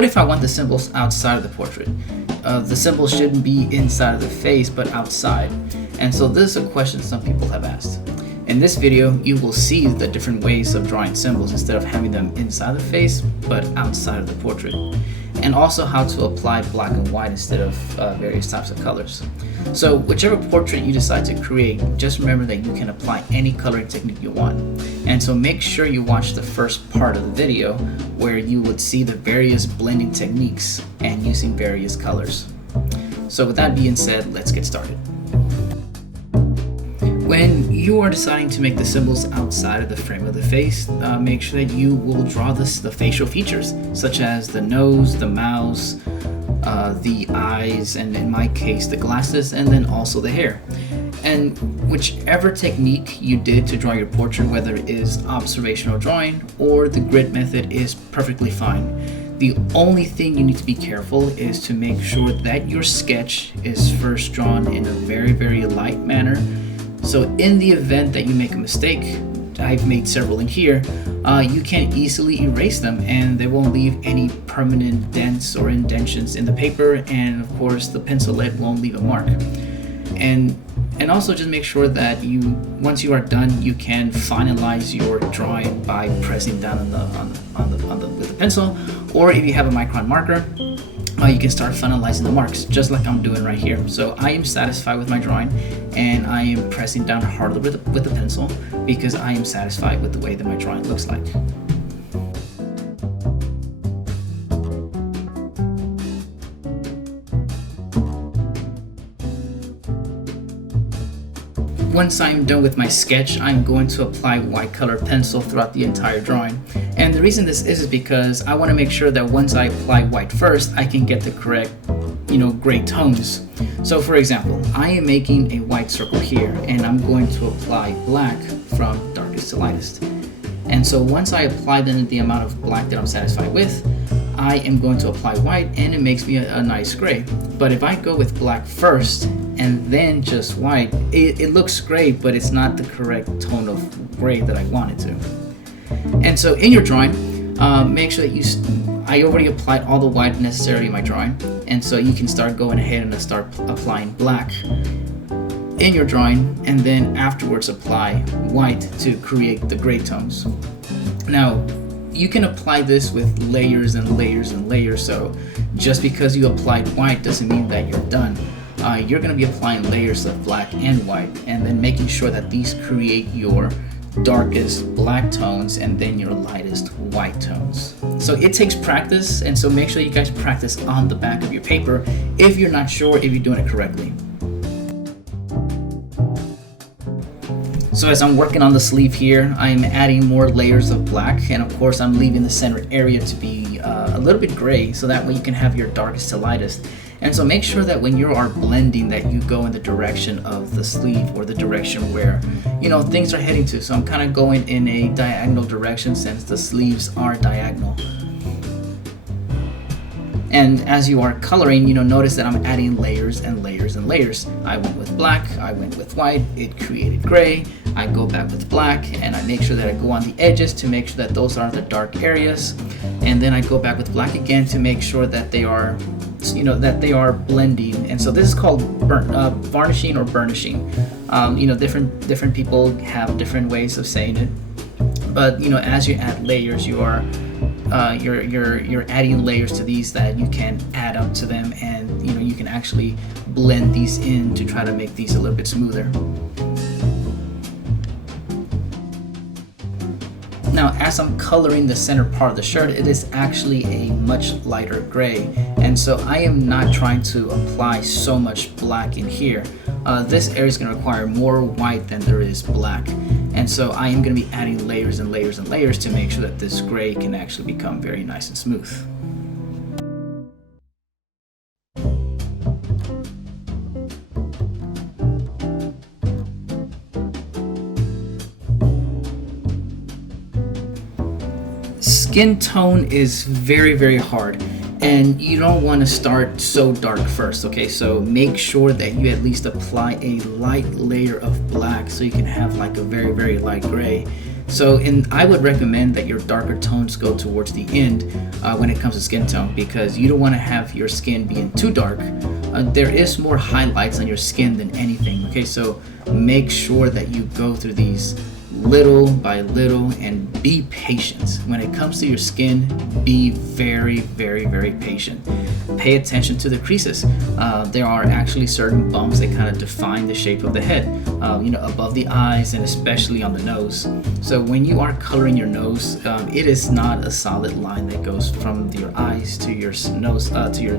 what if I want the symbols outside of the portrait? The symbols shouldn't be inside of the face, but outside. And so this is a question some people have asked. In this video, you will see the different ways of drawing symbols instead of having them inside the face, but outside of the portrait. And also how to apply black and white instead of various types of colors. So whichever portrait you decide to create, just remember that you can apply any coloring technique you want. And so make sure you watch the first part of the video where you would see the various blending techniques and using various colors. So with that being said, let's get started. When you are deciding to make the symbols outside of the frame of the face, make sure that you will draw the facial features, such as the nose, the mouth, the eyes, and in my case, the glasses, and then also the hair. And whichever technique you did to draw your portrait, whether it is observational drawing or the grid method, is perfectly fine. The only thing you need to be careful is to make sure that your sketch is first drawn in a very, very light manner. So in the event that you make a mistake, I've made several in here, you can easily erase them and they won't leave any permanent dents or indentions in the paper, and of course the pencil lead won't leave a mark. And also just make sure that once you are done, you can finalize your drawing by pressing down with the pencil, or if you have a micron marker, you can start finalizing the marks, just like I'm doing right here. So I am satisfied with my drawing, and I am pressing down harder with the pencil because I am satisfied with the way that my drawing looks like. Once I'm done with my sketch, I'm going to apply white color pencil throughout the entire drawing. And the reason this is because I want to make sure that once I apply white first, I can get the correct, gray tones. So for example, I am making a white circle here, and I'm going to apply black from darkest to lightest. And so once I apply then the amount of black that I'm satisfied with, I am going to apply white, and it makes me a nice gray. But if I go with black first and then just white, it looks great, but it's not the correct tone of gray that I wanted to. And so in your drawing, make sure that I already applied all the white necessary in my drawing, and so you can start going ahead and start applying black in your drawing, and then afterwards apply white to create the gray tones. Now, you can apply this with layers and layers and layers, so just because you applied white doesn't mean that you're done. You're going to be applying layers of black and white, and then making sure that these create your darkest black tones and then your lightest white tones. So it takes practice, and so make sure you guys practice on the back of your paper if you're not sure if you're doing it correctly. So as I'm working on the sleeve here, I'm adding more layers of black, and of course I'm leaving the center area to be a little bit gray, so that way you can have your darkest to lightest. And so make sure that when you are blending that you go in the direction of the sleeve, or the direction where things are heading to. So I'm kind of going in a diagonal direction since the sleeves are diagonal. And as you are coloring, notice that I'm adding layers and layers and layers. I went with black, I went with white, it created gray. I go back with black, and I make sure that I go on the edges to make sure that those are the dark areas. And then I go back with black again to make sure that they are, blending. And so this is called varnishing or burnishing. Different people have different ways of saying it. But as you add layers, you're adding layers to these that you can add up to them, and you can actually blend these in to try to make these a little bit smoother. Now, as I'm coloring the center part of the shirt, it is actually a much lighter gray, and so I am not trying to apply so much black in here. This area is going to require more white than there is black, and so I am going to be adding layers and layers and layers to make sure that this gray can actually become very nice and smooth. Skin tone is very, very hard, and you don't want to start so dark first, okay? So make sure that you at least apply a light layer of black so you can have like a very, very light gray. So I would recommend that your darker tones go towards the end when it comes to skin tone, because you don't want to have your skin being too dark. There is more highlights on your skin than anything, okay? So make sure that you go through these little by little and be patient. When it comes to your skin, be very, very, very patient. Pay attention to the creases. There are actually certain bumps that kind of define the shape of the head, above the eyes and especially on the nose. So when you are coloring your nose, it is not a solid line that goes from your eyes to your nose to your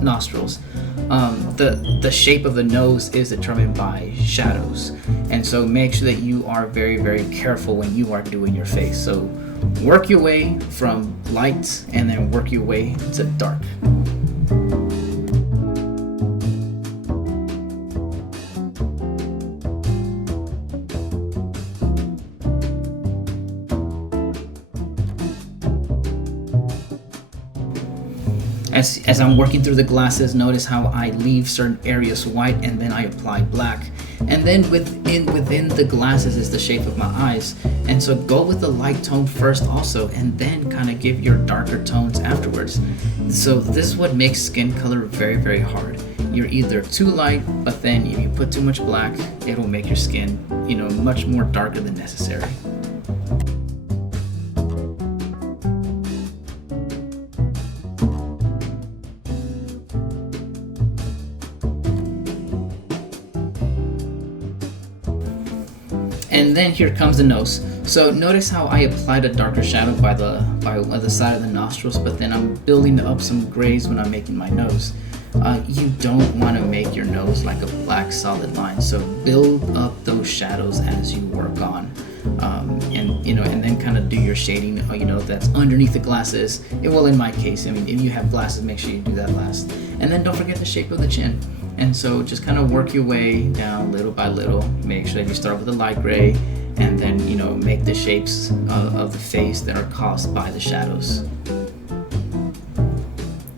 nostrils. The shape of the nose is determined by shadows, and so make sure that you are very, very careful when you are doing your face. So work your way from light and then work your way to dark. As I'm working through the glasses, notice how I leave certain areas white and then I apply black. And then within the glasses is the shape of my eyes. And so go with the light tone first also, and then kind of give your darker tones afterwards. So this is what makes skin color very, very hard. You're either too light, but then if you put too much black, it'll make your skin, much more darker than necessary. And then here comes the nose. So notice how I applied a darker shadow by the side of the nostrils, but then I'm building up some grays when I'm making my nose. You don't want to make your nose like a black solid line, so build up those shadows as you work on, and then kind of do your shading, that's underneath the glasses. Well, in my case, if you have glasses, make sure you do that last. And then don't forget the shape of the chin. And so just kind of work your way down little by little. Make sure that you start with a light gray, and then make the shapes of the face that are caused by the shadows.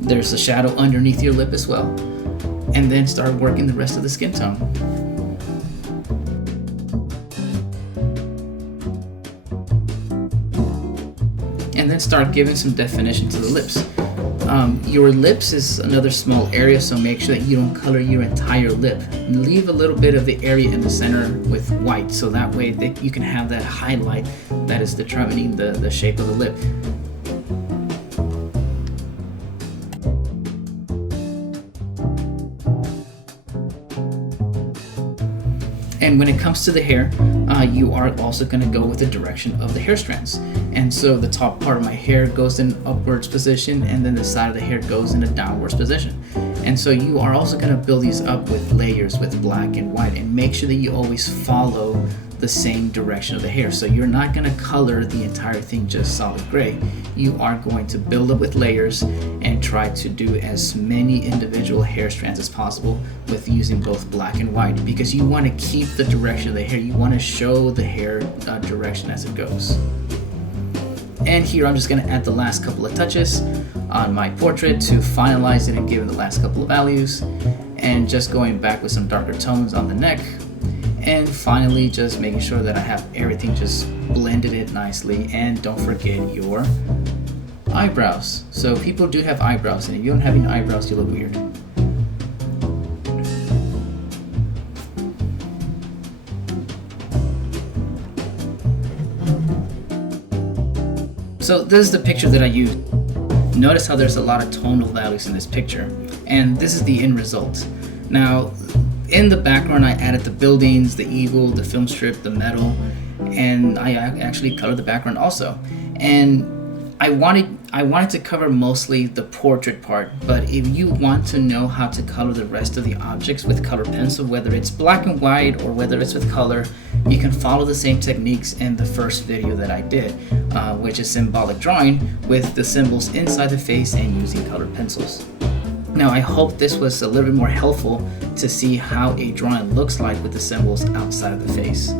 There's a shadow underneath your lip as well. And then start working the rest of the skin tone. And then start giving some definition to the lips. Your lips is another small area, so make sure that you don't color your entire lip. Leave a little bit of the area in the center with white, so that way you can have that highlight that is determining the shape of the lip. And when it comes to the hair, you are also going to go with the direction of the hair strands. And so the top part of my hair goes in upwards position, and then the side of the hair goes in a downwards position. And so you are also going to build these up with layers with black and white, and make sure that you always follow the same direction of the hair. So you're not going to color the entire thing just solid gray. You are going to build up with layers and try to do as many individual hair strands as possible with using both black and white, because you want to keep the direction of the hair. You want to show the hair direction as it goes. And here I'm just going to add the last couple of touches on my portrait to finalize it and give it the last couple of values, and just going back with some darker tones on the neck. And finally, just making sure that I have everything just blended it nicely. And don't forget your eyebrows. So people do have eyebrows, and if you don't have any eyebrows, you look weird. So this is the picture that I used. Notice how there's a lot of tonal values in this picture, and this is the end result. Now, in the background, I added the buildings, the eagle, the film strip, the metal, and I actually colored the background also. And I wanted to cover mostly the portrait part, but if you want to know how to color the rest of the objects with color pencil, whether it's black and white or whether it's with color, you can follow the same techniques in the first video that I did, which is symbolic drawing with the symbols inside the face and using colored pencils. Now, I hope this was a little bit more helpful to see how a drawing looks like with the symbols outside of the face.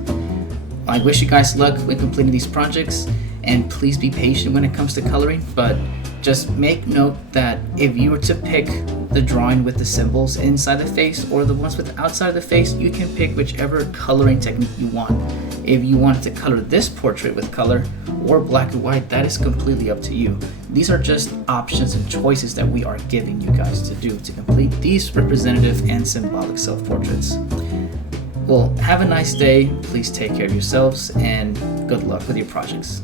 I wish you guys luck with completing these projects, and please be patient when it comes to coloring, but Just make note that if you were to pick the drawing with the symbols inside the face or the ones with outside the face, you can pick whichever coloring technique you want. If you want to color this portrait with color or black and white, that is completely up to you. These are just options and choices that we are giving you guys to do to complete these representative and symbolic self-portraits. Well, have a nice day, please take care of yourselves, and good luck with your projects.